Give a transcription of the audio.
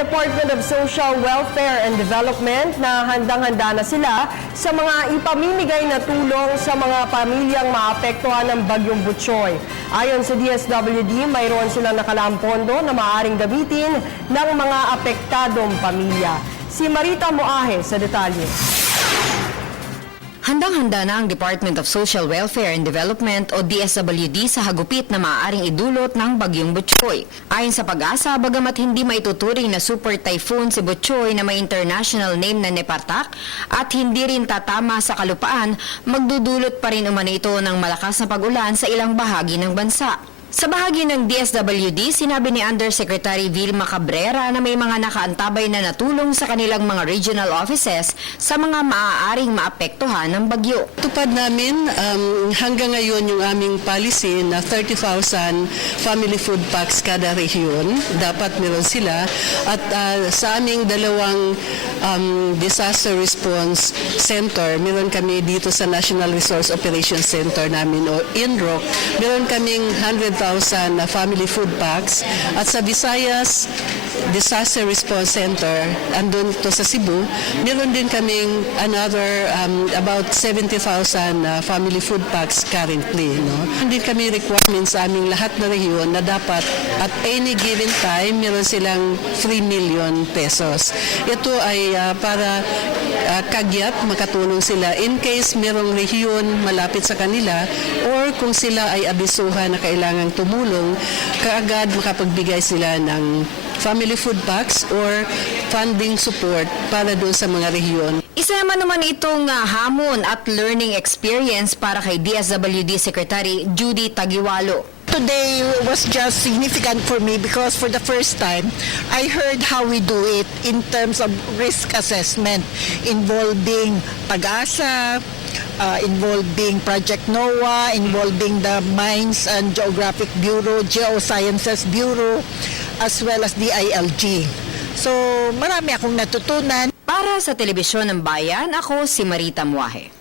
Department of Social Welfare and Development na handang-handa na sila sa mga ipamimigay na tulong sa mga pamilyang maapektuhan ng Bagyong Butchoy. Ayon sa DSWD, mayroon silang nakalaang pondo na maaaring gamitin ng mga apektadong pamilya. Si Marita Moahe sa detalye. Handang-handa na ang Department of Social Welfare and Development o DSWD sa hagupit na maaaring idulot ng Bagyong Butchoy. Ayon sa Pag-asa, bagamat hindi maituturing na super typhoon si Butchoy na may international name na Nepartak at hindi rin tatama sa kalupaan, magdudulot pa rin umano ito ng malakas na pag-ulan sa ilang bahagi ng bansa. Sa bahagi ng DSWD, sinabi ni Undersecretary Vilma Cabrera na may mga nakaantabay na natulong sa kanilang mga regional offices sa mga maaaring maapektuhan ng bagyo. Tupad namin hanggang ngayon yung aming policy na 30,000 family food packs kada rehiyon. Dapat meron sila. At sa aming dalawang disaster response center, meron kami dito sa National Resource Operations Center namin o INROC, meron kaming 100,000 family food packs. At sa Visayas Disaster Response Center, andun to sa Cebu, meron din kaming another about 70,000 family food packs currently. Hindi kami requirements sa aming lahat na rehiyon na dapat at any given time meron silang 3 million pesos. Ito ay para kagyat, makatulong sila in case merong rehiyon malapit sa kanila or kung sila ay abisuhan na kailangang tumulong, kaagad makapagbigay sila ng family food packs or funding support para doon sa mga rehiyon. Isa naman itong hamon at learning experience para kay DSWD Secretary Judy Tagiwalo. Today was just significant for me because for the first time, I heard how we do it in terms of risk assessment involving Pag-asa, involving Project NOAA, involving the Mines and Geographic Bureau, Geosciences Bureau, as well as the ILG. So marami akong natutunan. Para sa Telebisyon ng Bayan, ako si Marita Moahe.